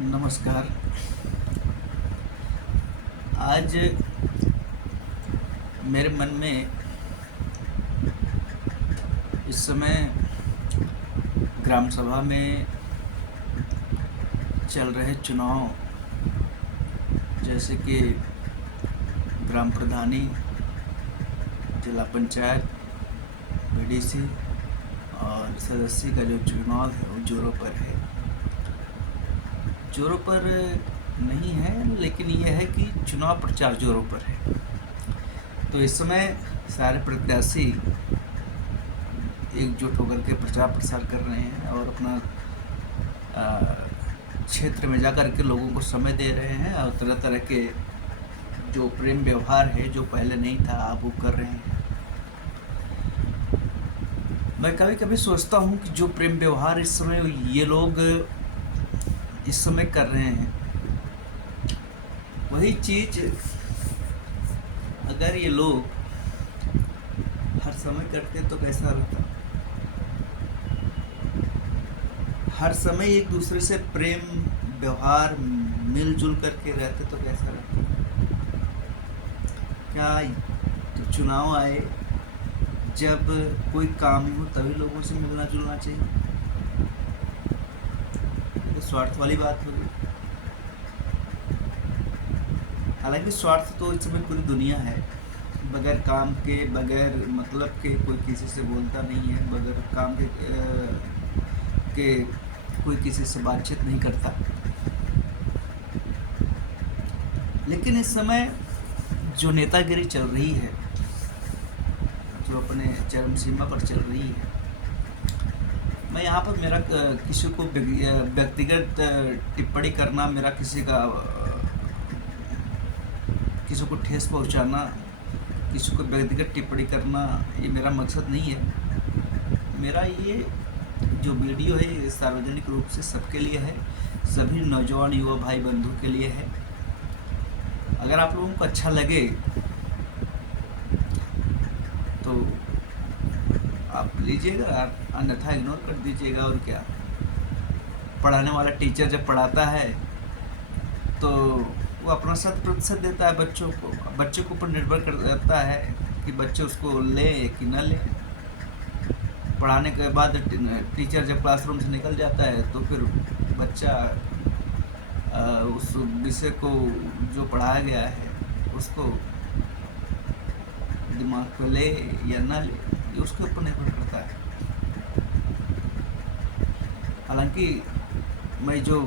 नमस्कार। आज मेरे मन में इस समय ग्राम सभा में चल रहे चुनाव, जैसे कि ग्राम प्रधानी, जिला पंचायत, बीडीसी और सदस्य का जो चुनाव है वो जोरों पर है। जोरों पर नहीं है, लेकिन यह है कि चुनाव प्रचार जोरों पर है। तो इस समय सारे प्रत्याशी एकजुट होकर के प्रचार प्रसार कर रहे हैं और अपना क्षेत्र में जाकर के लोगों को समय दे रहे हैं और तरह तरह के जो प्रेम व्यवहार है, जो पहले नहीं था, अब वो कर रहे हैं। मैं कभी कभी सोचता हूँ कि जो प्रेम व्यवहार इस समय ये लोग इस समय कर रहे हैं, वही चीज़ अगर ये लोग हर समय करते तो कैसा रहता। हर समय एक दूसरे से प्रेम व्यवहार मिलजुल करके रहते तो कैसा रहता। क्या तो चुनाव आए, जब कोई काम ही हो तभी लोगों से मिलना जुलना चाहिए। तो स्वार्थ वाली बात होगी। हालांकि स्वार्थ तो इस समय पूरी दुनिया है। बगैर काम के, बगैर मतलब के कोई किसी से बोलता नहीं है। बगैर काम के कोई किसी से बातचीत नहीं करता। लेकिन इस समय जो नेतागिरी चल रही है, जो अपने चरम सीमा पर चल रही है, मैं यहाँ पर मेरा किसी को व्यक्तिगत टिप्पणी करना, मेरा किसी को ठेस पहुँचाना, किसी को व्यक्तिगत टिप्पणी करना, ये मेरा मकसद नहीं है। मेरा ये जो वीडियो है ये सार्वजनिक रूप से सबके लिए है, सभी नौजवान युवा भाई बंधु के लिए है। अगर आप लोगों को अच्छा लगे तो आप लीजिएगा, अन्यथा इग्नोर कर दीजिएगा। और क्या, पढ़ाने वाला टीचर जब पढ़ाता है तो वो अपना 100% देता है बच्चों को। बच्चे के ऊपर निर्भर करता है कि बच्चे उसको लें कि न लें। पढ़ाने के बाद टीचर जब क्लासरूम से निकल जाता है तो फिर बच्चा उस विषय को जो पढ़ाया गया है उसको दिमाग पे ले या ना ले, ये उसके ऊपर निर्भर करता है। हालांकि मैं जो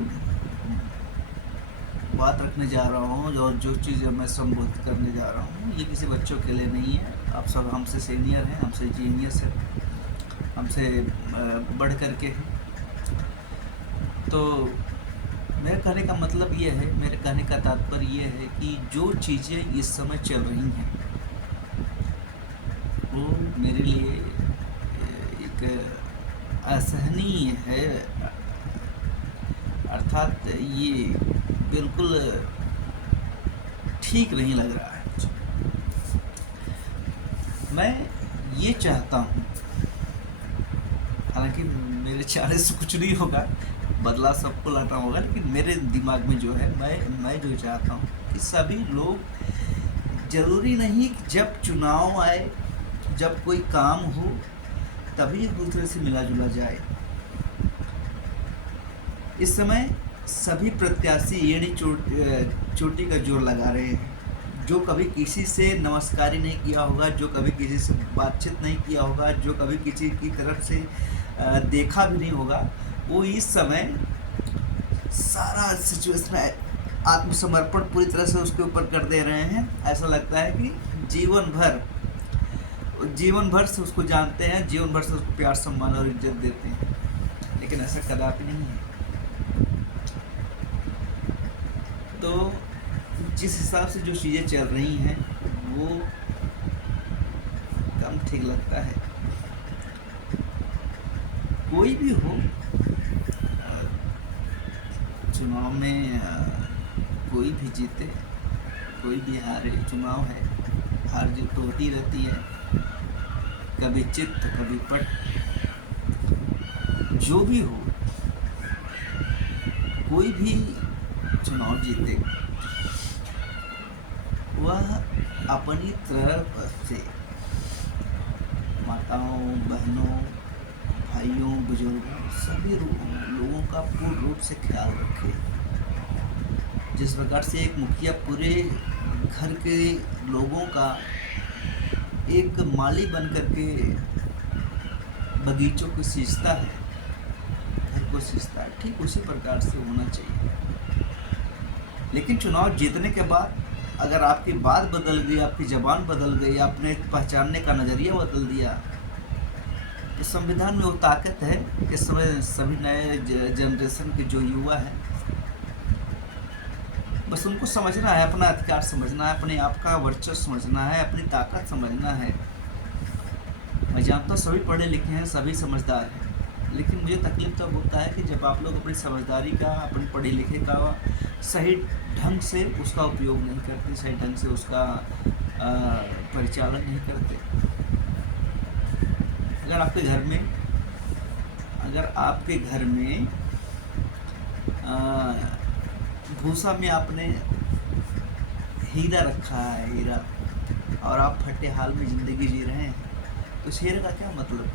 बात रखने जा रहा हूँ और जो चीज़ मैं संबोधित करने जा रहा हूँ, ये किसी बच्चों के लिए नहीं है। आप सब हमसे सीनियर हैं, हमसे जीनियस हैं, हमसे बढ़ कर के हैं। तो मेरे कहने का मतलब ये है, मेरे कहने का तात्पर्य ये है कि जो चीज़ें इस समय चल रही हैं वो मेरे लिए एक असहनीय है। अर्थात ये बिल्कुल ठीक नहीं लग रहा है मुझे। मैं ये चाहता हूँ, हालांकि मेरे चाहने से कुछ नहीं होगा, बदलाव सबको लाना होगा, लेकिन मेरे दिमाग में जो है, मैं जो चाहता हूँ कि सभी लोग, ज़रूरी नहीं कि जब चुनाव आए, जब कोई काम हो तभी एक दूसरे से मिला जुला जाए। इस समय सभी प्रत्याशी एड़ी चोटी का जोर लगा रहे हैं। जो कभी किसी से नमस्कार नहीं किया होगा, जो कभी किसी से बातचीत नहीं किया होगा, जो कभी किसी की तरफ से देखा भी नहीं होगा, वो इस समय सारा सिचुएशन आत्मसमर्पण पूरी तरह से उसके ऊपर कर दे रहे हैं। ऐसा लगता है कि जीवन भर से उसको जानते हैं, जीवन भर से उसको प्यार, सम्मान और इज्जत देते हैं। लेकिन ऐसा कदापि नहीं है। तो जिस हिसाब से जो चीज़ें चल रही हैं वो कम ठीक लगता है। कोई भी हो, चुनाव में कोई भी जीते, कोई भी हारे, चुनाव है, हार जीत तो होती रहती है। कभी चित्त, कभी पट, जो भी हो, कोई भी चुनाव जीते वह अपनी तरफ से माताओं, बहनों, भाइयों, बुजुर्गों सभी लोगों का पूर्ण रूप से ख्याल रखे। जिस प्रकार से एक मुखिया पूरे घर के लोगों का एक माली बन करके बगीचों को सींचता है, घर को सींचता है, ठीक उसी प्रकार से होना चाहिए। लेकिन चुनाव जीतने के बाद अगर आपकी बात बदल गई, आपकी ज़बान बदल गई, आपने पहचानने का नज़रिया बदल दिया, तो संविधान में वो ताकत है कि समय सभी नए जनरेशन के जो युवा हैं बस उनको समझना है, अपना अधिकार समझना है, अपने आप का वर्चस्व समझना है, अपनी ताकत समझना है। मैं जानता हूँ सभी पढ़े लिखे हैं, सभी समझदार हैं, लेकिन मुझे तकलीफ तब होता है कि जब आप लोग अपनी समझदारी का, अपने पढ़े लिखे का सही ढंग से उसका उपयोग नहीं करते, सही ढंग से उसका परिचालन नहीं करते। अगर आपके घर में भूसा में आपने हीरा रखा है, हीरा, और आप फटे हाल में ज़िंदगी जी रहे हैं, तो इस हीरे का क्या मतलब है?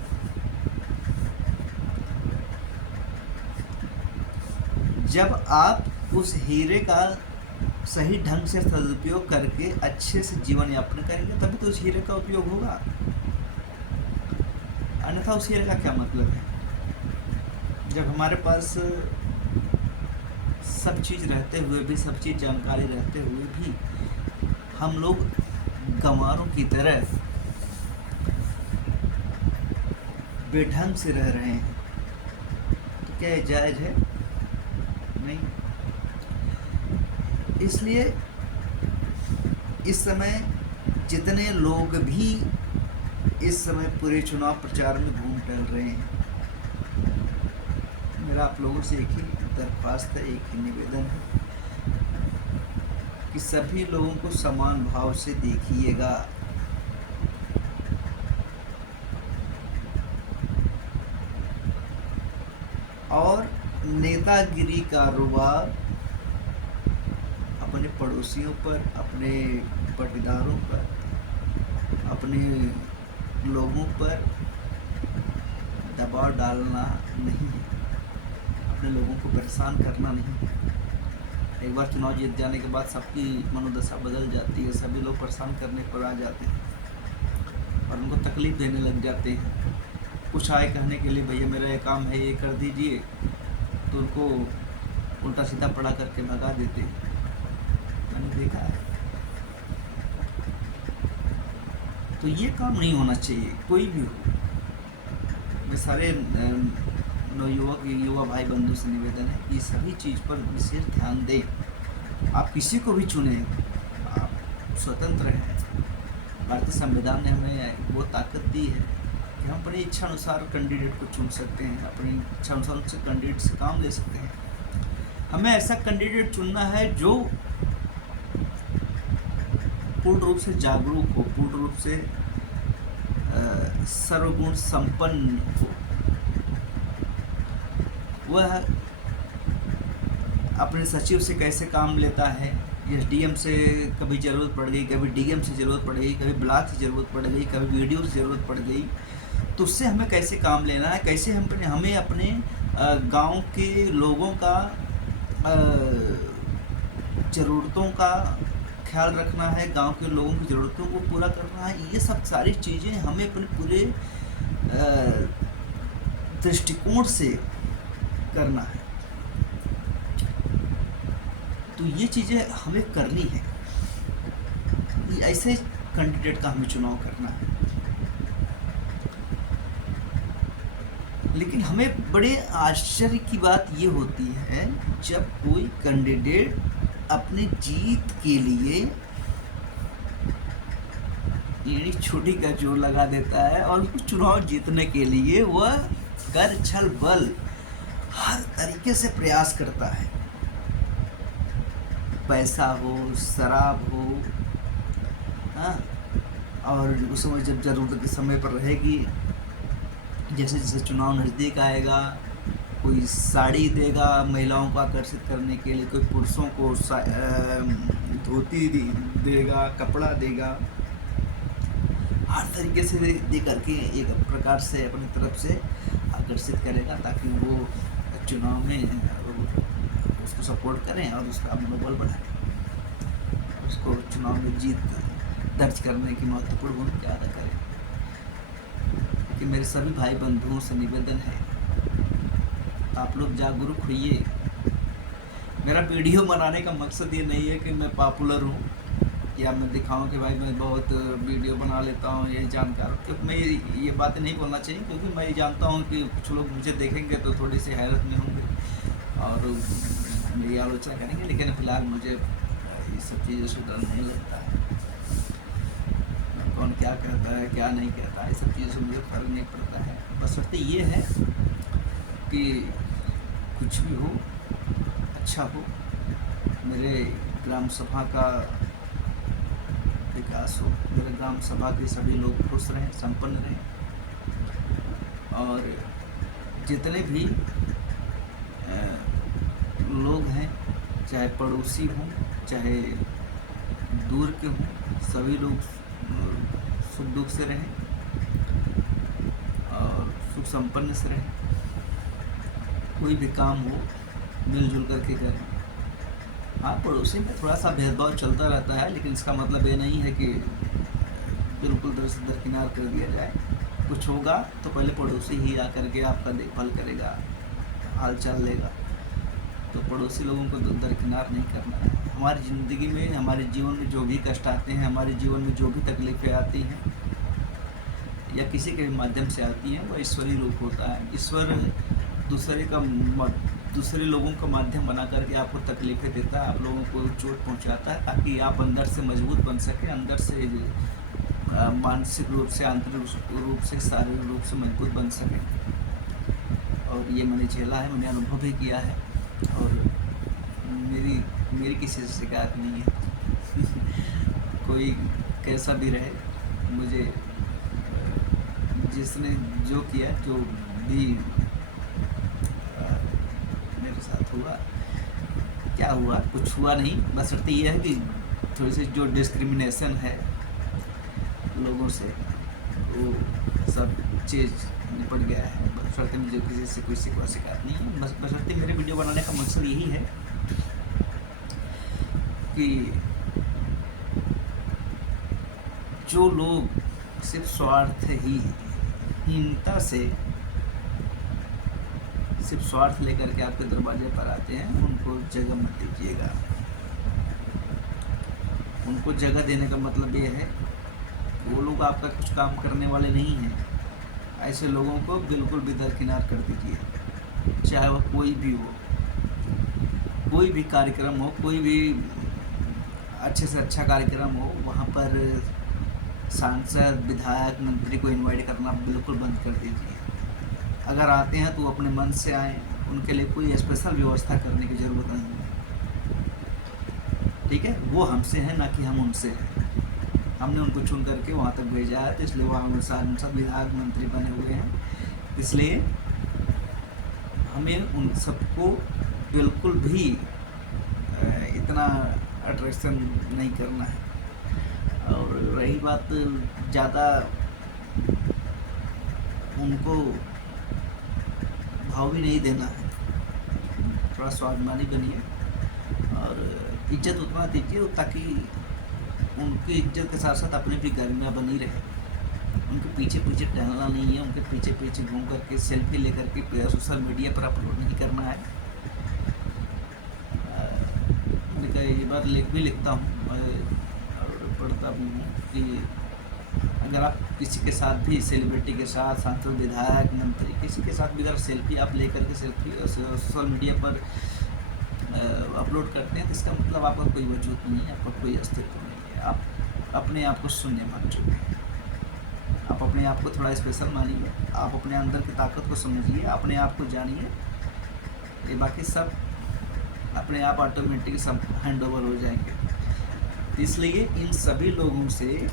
जब आप उस हीरे का सही ढंग से सदुपयोग करके अच्छे से जीवन यापन करेंगे तभी तो उस हीरे का उपयोग होगा, अन्यथा उस हीरे का क्या मतलब है? जब हमारे पास सब चीज़ रहते हुए भी, सब चीज़ जानकारी रहते हुए भी हम लोग गंवारों की तरह बेढंग से रह रहे हैं, तो क्या ये जायज़ है? नहीं। इसलिए इस समय जितने लोग भी इस समय पूरे चुनाव प्रचार में घूम टहल रहे हैं, मेरा आप लोगों से एक ही दरख्वास्त है, एक ही निवेदन है कि सभी लोगों को समान भाव से देखिएगा। और नेतागिरी का रुबाब अपने पड़ोसियों पर, अपने पटीदारों पर, अपने लोगों पर दबाव डालना नहीं है, अपने लोगों को परेशान करना नहीं है। एक बार चुनाव जीत जाने के बाद सबकी मनोदशा बदल जाती है, सभी लोग परेशान करने पर आ जाते हैं और उनको तकलीफ़ देने लग जाते हैं। कुछ आए कहने के लिए भैया मेरा ये काम है, ये कर दीजिए, तो उनको उल्टा सीधा पड़ा करके भगा देते हैं, मैंने देखा है। तो ये काम नहीं होना चाहिए, कोई भी हो। मैं सारे नवयुवक युवा भाई बंधु से निवेदन है कि सभी चीज़ पर विशेष ध्यान दें। आप किसी को भी चुने, आप स्वतंत्र हैं। भारतीय संविधान ने हमें वो ताकत दी है कि हम अपनी इच्छा अनुसार कैंडिडेट को चुन सकते हैं, अपनी इच्छा अनुसार से कैंडिडेट से काम ले सकते हैं। हमें ऐसा कैंडिडेट चुनना है जो पूर्ण रूप से जागरूक हो, पूर्ण रूप से सर्वगुण संपन्न हो। वह अपने सचिव से कैसे काम लेता है, एसडीएम से कभी ज़रूरत पड़ गई, कभी डीएम से ज़रूरत पड़ गई, कभी ब्लॉक से ज़रूरत पड़ गई, कभी वीडियो से ज़रूरत पड़ गई, तो उससे हमें कैसे काम लेना है, कैसे हमें अपने गांव के लोगों का ज़रूरतों का ख्याल रखना है, गांव के लोगों की ज़रूरतों को पूरा करना है। ये सब सारी चीज़ें हमें अपने पूरे दृष्टिकोण से करना है। तो ये चीज़ें हमें करनी है, ऐसे कैंडिडेट का हमें चुनाव करना है। लेकिन हमें बड़े आश्चर्य की बात ये होती है जब कोई कैंडिडेट अपनी जीत के लिए एड़ी छोटी का जोर लगा देता है और उसको चुनाव जीतने के लिए वह कर छल बल हर तरीके से प्रयास करता है। पैसा हो, शराब हो, हाँ, और उस समय जब ज़रूरत के समय पर रहेगी, जैसे जैसे चुनाव नज़दीक आएगा कोई साड़ी देगा महिलाओं को आकर्षित करने के लिए, कोई पुरुषों को धोती देगा, कपड़ा देगा, हर तरीके से दे करके एक प्रकार से अपनी तरफ से आकर्षित करेगा, ताकि वो चुनाव में उसको सपोर्ट करें और उसका मनोबल बढ़ाएं, उसको चुनाव में जीत दर्ज करने की महत्वपूर्ण भूमिका अदा करें। कि मेरे सभी भाई बंधुओं से निवेदन है, आप लोग जागरूक होइए। मेरा वीडियो बनाने का मकसद ये नहीं है कि मैं पॉपुलर हूँ या मैं दिखाऊं कि भाई मैं बहुत वीडियो बना लेता हूँ, ये जानकार हूँ, क्योंकि मैं ये बातें नहीं बोलना चाहिए, क्योंकि मैं जानता हूँ कि कुछ लोग मुझे देखेंगे तो थोड़ी सी हैरत में होंगे और मेरी आलोचना करेंगे, लेकिन फिलहाल मुझे ये सब चीज़ों से डर नहीं लगता है। कौन क्या कहता है क्या नहीं कहता है, ये सब चीज़ों से मुझे फर्क नहीं पड़ता है। बशर्ते ये है कि कुछ भी हो, अच्छा हो, मेरे ग्राम सभा का विकास हो, मेरे ग्राम सभा के सभी लोग खुश रहें, संपन्न रहें, और जितने भी लोग हैं, चाहे पड़ोसी हों चाहे दूर के हों, सभी लोग सुख दुख से रहें और सुख संपन्न से रहें। कोई भी काम हो मिलजुल करके करें। हाँ, पड़ोसी में थोड़ा सा भेदभाव चलता रहता है, लेकिन इसका मतलब ये नहीं है कि बिल्कुल दर से दरकिनार कर दिया जाए। कुछ होगा तो पहले पड़ोसी ही आकर के आपका देखभाल करेगा, हाल चाल लेगा, तो पड़ोसी लोगों को दरकिनार नहीं करना है। हमारी ज़िंदगी में, हमारे जीवन में जो भी कष्ट आते हैं, हमारे जीवन में जो भी तकलीफ़ें आती हैं या किसी के भी माध्यम से आती हैं, वह ईश्वरीय रूप होता है। ईश्वर दूसरे लोगों का माध्यम बना करके आपको तकलीफ़ें देता है, आप लोगों को चोट पहुंचाता है, ताकि आप अंदर से मजबूत बन सकें, अंदर से मानसिक रूप से, आंतरिक रूप से, शारीरिक रूप से मजबूत बन सकें। और ये मैंने झेला है, मैंने अनुभव भी किया है, और मेरी किसी से शिकायत नहीं है। कोई कैसा भी रहे, मुझे जिसने जो किया, जो भी मेरे साथ हुआ, क्या हुआ, कुछ हुआ नहीं, बस अर्थ ये है कि थोड़ी सी जो डिस्क्रिमिनेशन है लोगों से, वो सब चीज़ निपट गया है। बशर्ते मुझे किसी से कोई शिकायत नहीं है। बशर्ते मेरे वीडियो बनाने का मकसद यही है कि जो लोग सिर्फ हीनता से सिर्फ स्वार्थ लेकर के आपके दरवाजे पर आते हैं, उनको जगह मत दीजिएगा। उनको जगह देने का मतलब ये है कि वो लोग आपका कुछ काम करने वाले नहीं हैं। ऐसे लोगों को बिल्कुल भी दरकिनार कर दीजिए, चाहे वह कोई भी हो, कोई भी कार्यक्रम हो, कोई भी अच्छे से अच्छा कार्यक्रम हो, वहाँ पर सांसद, विधायक, मंत्री को इनवाइट करना बिल्कुल बंद कर दीजिए। अगर आते हैं तो अपने मन से आएँ, उनके लिए कोई स्पेशल व्यवस्था करने की ज़रूरत नहीं है, ठीक है। वो हमसे हैं, ना कि हम उनसे हैं। हमने उनको चुन करके वहाँ तक भेजा है, तो इसलिए वहाँ हमारे सांसद, विधायक, मंत्री बने हुए हैं। इसलिए हमें उन सबको बिल्कुल भी इतना अट्रैक्शन नहीं करना है। और रही बात, ज़्यादा उनको भाव भी नहीं देना है, थोड़ा स्वाभिमानी बनिए और इज्जत उतना दीजिए ताकि उनकी इज्जत के साथ साथ अपने भी गरिमा बनी रहे। उनके पीछे पीछे टहलना नहीं है, उनके पीछे पीछे घूम करके सेल्फी लेकर के सोशल मीडिया पर अपलोड नहीं करना है। मैंने कई बार लिखता हूँ और पढ़ता भी हूँ कि अगर आप किसी के साथ भी, सेलिब्रिटी के साथ, सांसद, विधायक, मंत्री, किसी के साथ भी अगर सेल्फी आप लेकर के सोशल मीडिया पर अपलोड करते हैं, तो इसका मतलब आपका कोई वजूद नहीं है, आपका कोई अस्तित्व नहीं है। आप अपने आप को शून्य मान चुके हैं। आप अपने आप को थोड़ा स्पेशल मानिए, आप अपने अंदर की ताकत को समझिए, अपने आप को जानिए, ये बाकी सब अपने आप ऑटोमेटिक सब हैंड ओवर हो जाएंगे। इसलिए इन सभी लोगों से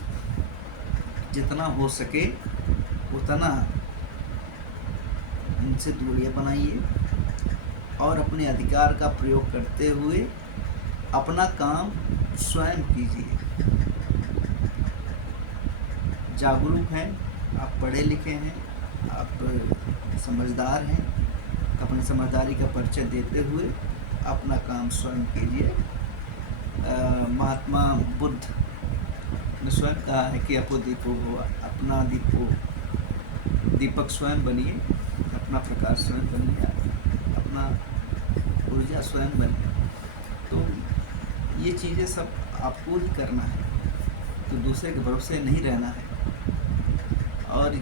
जितना हो सके उतना इनसे दूरियां बनाइए, और अपने अधिकार का प्रयोग करते हुए अपना काम स्वयं कीजिए। जागरूक हैं, आप पढ़े लिखे हैं, आप समझदार हैं, अपनी समझदारी का परिचय देते हुए अपना काम स्वयं कीजिए। महात्मा बुद्ध ने स्वयं कहा है कि अपो दीपो हो, अपना दीपक स्वयं बनिए, अपना प्रकाश स्वयं बनिए, अपना ऊर्जा स्वयं बनिए। तो ये चीज़ें सब आपको ही करना है, तो दूसरे के भरोसे नहीं रहना है। और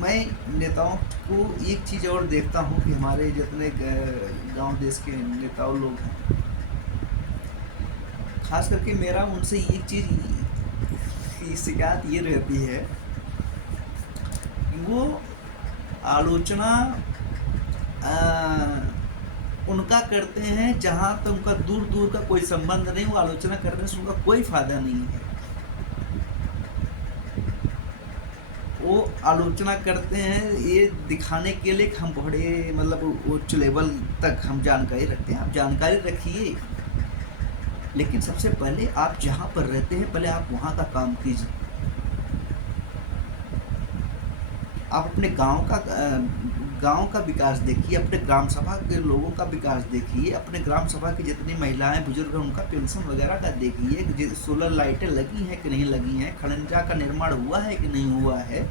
मैं नेताओं को एक चीज़ और देखता हूँ कि हमारे जितने गांव देश के नेताओं लोग हैं, खास करके मेरा उनसे एक चीज़ की शिकायत ये रहती है कि वो आलोचना उनका करते हैं जहाँ तक उनका दूर दूर का कोई संबंध नहीं, वो आलोचना करने से उनका कोई फायदा नहीं है। वो आलोचना करते हैं ये दिखाने के लिए कि हम बड़े मतलब उच्च लेवल तक हम जानकारी रखते हैं। आप जानकारी रखिए, लेकिन सबसे पहले आप जहाँ पर रहते हैं पहले आप वहाँ का काम कीजिए। आप अपने गांव का विकास देखिए, अपने ग्राम सभा के लोगों का विकास देखिए, अपने ग्राम सभा की जितनी महिलाएं बुजुर्ग हैं उनका पेंशन वगैरह का देखिए, सोलर लाइटें लगी हैं कि नहीं लगी हैं, खड़ंजा का निर्माण हुआ है कि नहीं हुआ है।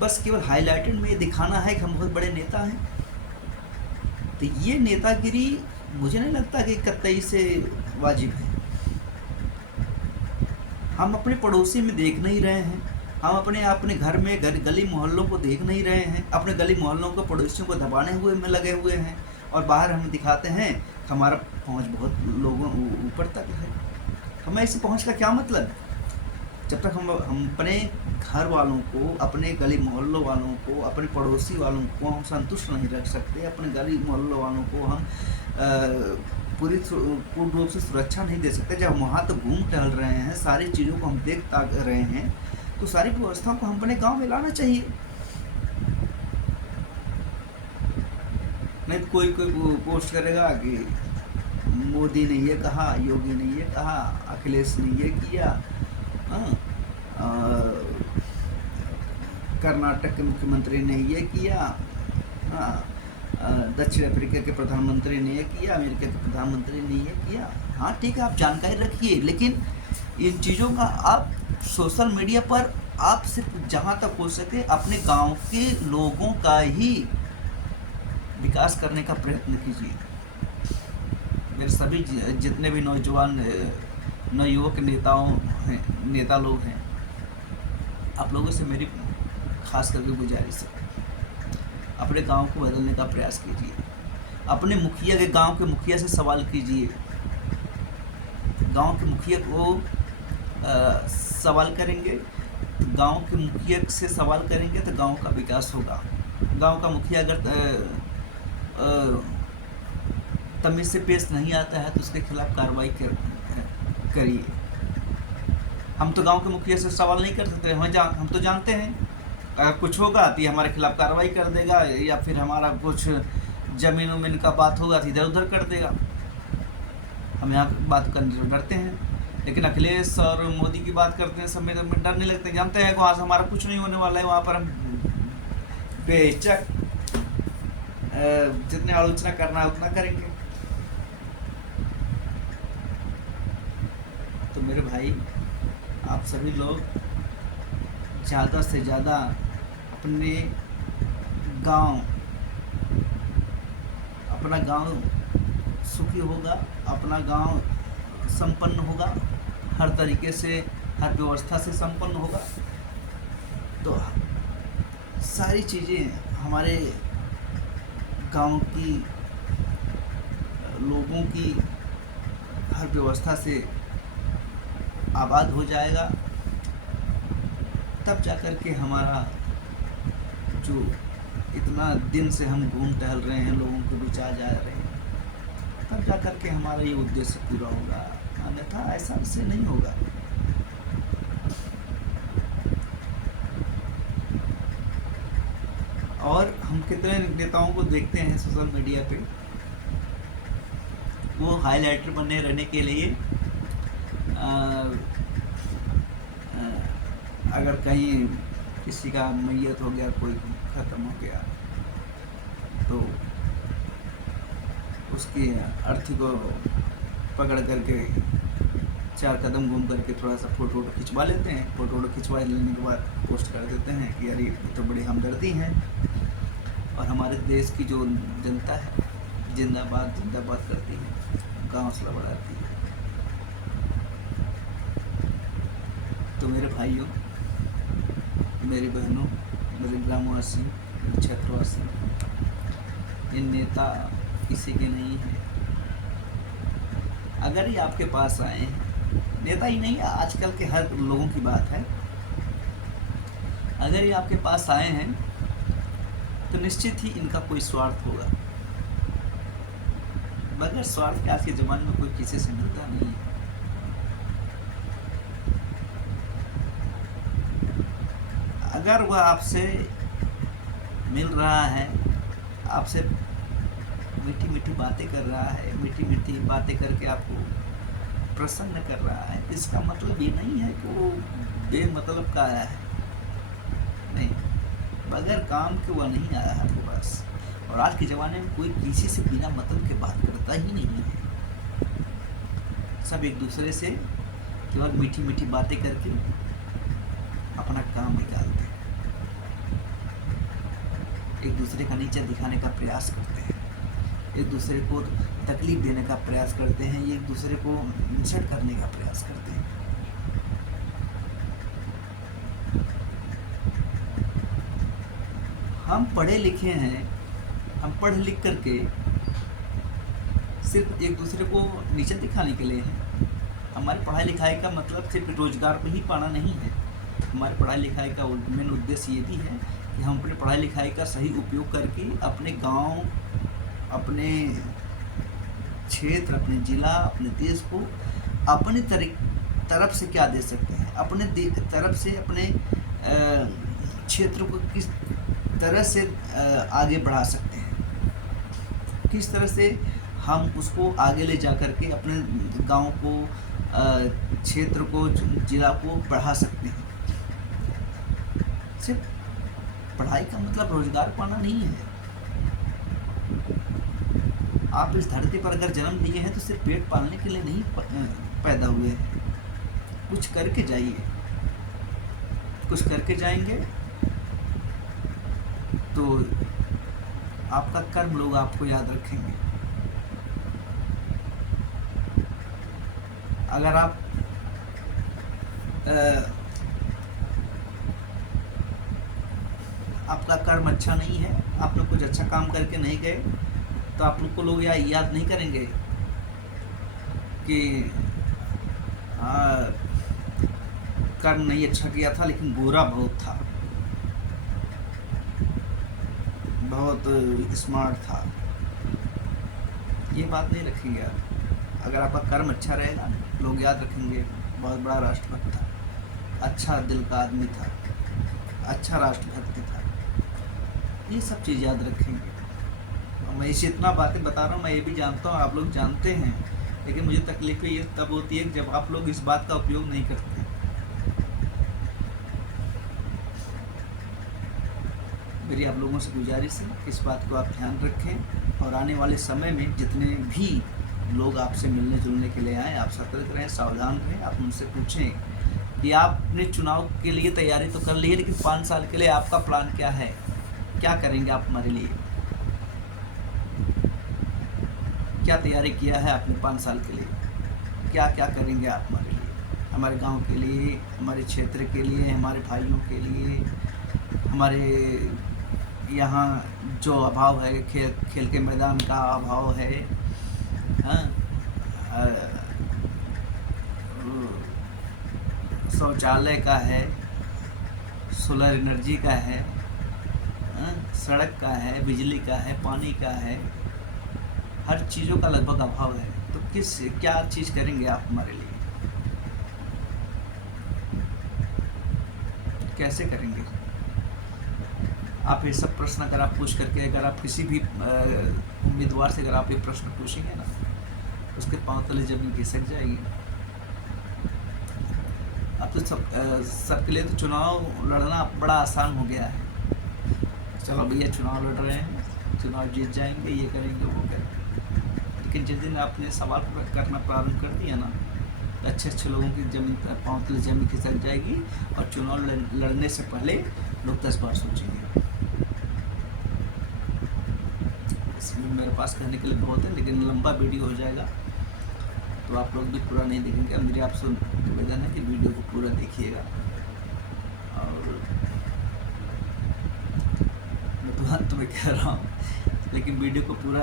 बस केवल हाईलाइटेड में ये दिखाना है कि हम बहुत बड़े नेता हैं। तो ये नेतागिरी मुझे नहीं लगता कि कतई से वाजिब है। हम अपने पड़ोसी में देख नहीं रहे हैं, हम अपने घर में गली मोहल्लों को देख नहीं रहे हैं, अपने गली मोहल्लों को पड़ोसियों को दबाने हुए में लगे हुए हैं, और बाहर हम दिखाते हैं कि हमारा पहुंच बहुत लोगों ऊपर तक है। हमें ऐसी पहुंच का क्या मतलब? जब तक हम अपने घर वालों को, अपने गली मोहल्लों वालों को, अपने पड़ोसी वालों को हम संतुष्ट नहीं रख सकते, अपने गली मोहल्लों वालों को हम पूर्ण रूप से सुरक्षा नहीं दे सकते, जब हम वहाँ तो घूम टहल रहे हैं, सारी चीज़ों को हम देख ताक रहे हैं, तो सारी व्यवस्थाओं को हम अपने गांव में लाना चाहिए। नहीं कोई पोस्ट करेगा कि मोदी ने ये कहा, योगी ने ये कहा, अखिलेश ने ये किया, कर्नाटक के मुख्यमंत्री ने ये किया, दक्षिण अफ्रीका के प्रधानमंत्री ने ये किया, अमेरिका के प्रधानमंत्री ने ये किया। हाँ ठीक है, आप जानकारी रखिए, लेकिन इन चीज़ों का आप सोशल मीडिया पर आप सिर्फ जहाँ तक हो सके अपने गांव के लोगों का ही विकास करने का प्रयत्न कीजिए। मेरे सभी जितने भी नौजवान नवयुवक नेता लोग हैं, आप लोगों से मेरी खास करके गुजारिश है, अपने गांव को बदलने का प्रयास कीजिए। अपने मुखिया के गांव के मुखिया से सवाल कीजिए, गांव के मुखिया को सवाल करेंगे, गांव के मुखिया से सवाल करेंगे तो गांव का विकास होगा। गांव का मुखिया अगर तमीज से पेश नहीं आता है तो उसके खिलाफ कार्रवाई करिए। हम तो गांव के मुखिया से सवाल नहीं कर सकते, हम तो जानते हैं अगर कुछ होगा तो ये हमारे खिलाफ कार्रवाई कर देगा, या फिर हमारा कुछ जमीन उमीन का बात होगा तो इधर उधर कर देगा। हम यहाँ बात करने से डरते हैं, लेकिन अखिलेश और मोदी की बात करते हैं समय तो डर नहीं लगते, जानते हैं कि वहाँ से हमारा कुछ नहीं होने वाला है, वहाँ पर हम बेहिचक जितने आलोचना करना है उतना करेंगे। तो मेरे भाई, आप सभी लोग ज़्यादा से ज़्यादा अपने अपना गांव सुखी होगा, अपना गांव संपन्न होगा, हर तरीके से, हर व्यवस्था से संपन्न होगा, तो सारी चीज़ें हमारे गांव की लोगों की हर व्यवस्था से आबाद हो जाएगा। तब जाकर के हमारा जो इतना दिन से हम घूम टहल रहे हैं, लोगों के बीच आ जा रहे हैं, तब जाकर के हमारा ये उद्देश्य पूरा होगा, अन्यथा ऐसा इससे नहीं होगा। और हम कितने नेताओं को देखते हैं सोशल मीडिया पे, वो हाईलाइटर बने रहने के लिए अगर कहीं किसी का मैयत हो गया, कोई ख़त्म हो गया, तो उसकी अर्थी को पकड़ करके 4 कदम घूम करके थोड़ा सा फ़ोटो खिंचवा लेते हैं। फ़ोटो खिंचवा लेने के बाद पोस्ट कर देते हैं कि यार ये तो बड़ी हमदर्दी है। और हमारे देश की जो जनता है जिंदाबाद जिंदाबाद करती है, उनका हौसला बढ़ाती है। तो मेरे भाइयों, मेरी बहनों, मेरे ग्रामवासी, मेरे क्षेत्रवासी, ये नेता किसी के नहीं है। अगर ये आपके पास आए हैं, नेता ही नहीं, आजकल के हर लोगों की बात है, अगर ये आपके पास आए हैं तो निश्चित ही इनका कोई स्वार्थ होगा। बगैर स्वार्थ के आज के ज़माने में कोई किसी से मिलता नहीं है। अगर वह आपसे मिल रहा है, आपसे मीठी मीठी बातें कर रहा है, मीठी मीठी बातें करके आपको प्रसन्न कर रहा है, इसका मतलब ये नहीं है कि वो बेमतलब का आया है। नहीं, बगैर काम के वह नहीं आया है आपके पास। और आज के ज़माने में कोई किसी से बिना मतलब के बात करता ही नहीं है। सब एक दूसरे से केवल मीठी मीठी बातें करके अपना काम निकालते हैं, एक दूसरे का नीचा दिखाने का प्रयास करते हैं, एक दूसरे को तकलीफ देने का प्रयास करते हैं, एक दूसरे को इंसल्ट करने का प्रयास करते हैं। हम पढ़े लिखे हैं, हम पढ़ लिख करके सिर्फ एक दूसरे को नीचा दिखाने के लिए हैं। हमारी पढ़ाई लिखाई का मतलब सिर्फ रोजगार पे ही पाना नहीं है। हमारी पढ़ाई लिखाई का मेन उद्देश्य ये भी है कि हम अपने पढ़ाई लिखाई का सही उपयोग करके अपने गांव, अपने क्षेत्र, अपने ज़िला, अपने देश को अपनी तरफ से क्या दे सकते हैं, अपने तरफ से अपने क्षेत्र को किस तरह से आगे बढ़ा सकते हैं, किस तरह से हम उसको आगे ले जा कर के अपने गांव को, क्षेत्र को, जिला को बढ़ा सकते हैं। सिर्फ पढ़ाई का मतलब रोजगार पाना नहीं है। आप इस धरती पर अगर जन्म लिए हैं तो सिर्फ पेट पालने के लिए नहीं पैदा हुए हैं। कुछ करके जाइए, कुछ करके जाएंगे तो आपका कर्म लोग आपको याद रखेंगे। अगर आप आपका कर्म अच्छा नहीं है, आप लोग कुछ अच्छा काम करके नहीं गए, तो आप लोग को लोग याद नहीं करेंगे कि कर्म नहीं अच्छा किया था लेकिन बुरा बहुत था, बहुत स्मार्ट था। ये बात नहीं रखेंगे आप। अगर आपका कर्म अच्छा रहेगा, लोग याद रखेंगे बहुत बड़ा राष्ट्रभक्त था, अच्छा दिल का आदमी था, अच्छा राष्ट्रभक्ति था, ये सब चीज़ याद रखेंगे। मैं इसे इतना बातें बता रहा हूँ, मैं ये भी जानता हूँ, आप लोग जानते हैं, लेकिन मुझे तकलीफ ये तब होती है जब आप लोग इस बात का उपयोग नहीं करते। मेरी आप लोगों से गुजारिश है कि इस बात को आप ध्यान रखें, और आने वाले समय में जितने भी लोग आपसे मिलने जुलने के लिए आए, आप सतर्क रहें, सावधान रहें। आप उनसे पूछें कि आपने चुनाव के लिए तैयारी तो कर ली है, लेकिन 5 साल के लिए आपका प्लान क्या है, क्या करेंगे आप हमारे लिए, क्या तैयारी किया है आपने 5 साल के लिए, क्या क्या करेंगे आप हमारे लिए, हमारे गांव के लिए, हमारे क्षेत्र के लिए, हमारे भाइयों के लिए, हमारे यहाँ जो अभाव है, खेल के मैदान का अभाव है, शौचालय का है, सोलर एनर्जी का है, सड़क का है, बिजली का है, पानी का है, हर चीज़ों का लगभग अभाव है। तो क्या चीज़ करेंगे आप हमारे लिए, कैसे करेंगे? आप ये सब प्रश्न अगर आप पूछ करके अगर आप किसी भी उम्मीदवार से अगर आप ये प्रश्न पूछेंगे ना, उसके पाँव तले जमीन खिसक जाएगी। अब तो सबके लिए तो चुनाव लड़ना बड़ा आसान हो गया है। चलो भैया चुनाव लड़ रहे हैं, चुनाव जीत जाएंगे, ये करेंगे वो करेंगे। लेकिन जिस दिन आपने सवाल करना प्रारंभ कर दिया ना, अच्छे अच्छे लोगों की जमीन पाँव तले जमीन खिसक जाएगी और चुनाव लड़ने से पहले लोग 10 बार सोचेंगे। इसमें मेरे पास कहने के लिए बहुत है, लेकिन लंबा वीडियो हो जाएगा तो आप लोग भी पूरा नहीं देखेंगे। अब मेरी आपसे निवेदन है कि वीडियो को पूरा देखिएगा। और मैं तुम्हें कह रहा हूँ, लेकिन वीडियो को पूरा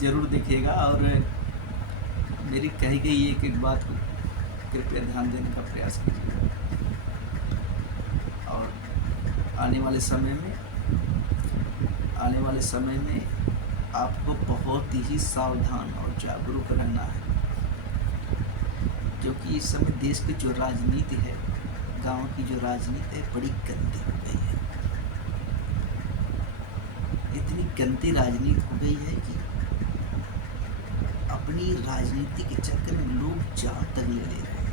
ज़रूर देखिएगा और मेरी कही गई एक एक बात को कृपया ध्यान देने का प्रयास कीजिएगा। और आने वाले समय में आपको बहुत ही सावधान और जागरूक रहना है, क्योंकि इस समय देश की जो राजनीति है, गांव की जो राजनीति है, बड़ी गंदी हो गई है। इतनी गंदी राजनीति हो गई है कि अपनी राजनीति के चक्कर में लोग जान तक ले रहे हैं।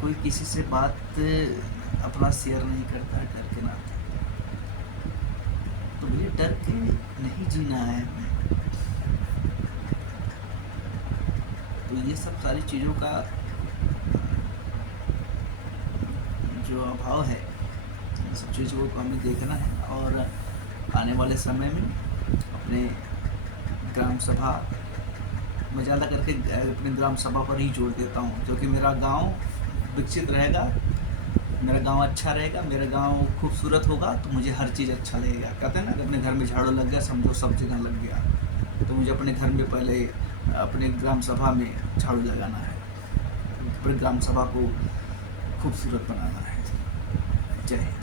कोई किसी से बात अपना शेयर नहीं करता है डर के नाते। तो मुझे डर के नहीं जीना है। तो ये सब सारी चीज़ों का जो अभाव है, इन सब चीज़ों को हमें देखना है। और आने वाले समय में अपने ग्राम सभा मैं ज़्यादा करके अपने ग्राम सभा पर ही जोड़ देता हूँ, क्योंकि मेरा गांव विकसित रहेगा, मेरा गांव अच्छा रहेगा, मेरा गांव खूबसूरत होगा तो मुझे हर चीज़ अच्छा लगेगा। कहते हैं ना कि अपने घर में झाड़ू लग गया समझो सब जगह लग गया। तो मुझे अपने घर में पहले अपने ग्राम सभा में झाड़ू लगाना है, अपने ग्राम सभा को खूबसूरत बनाना है। जय हिंद।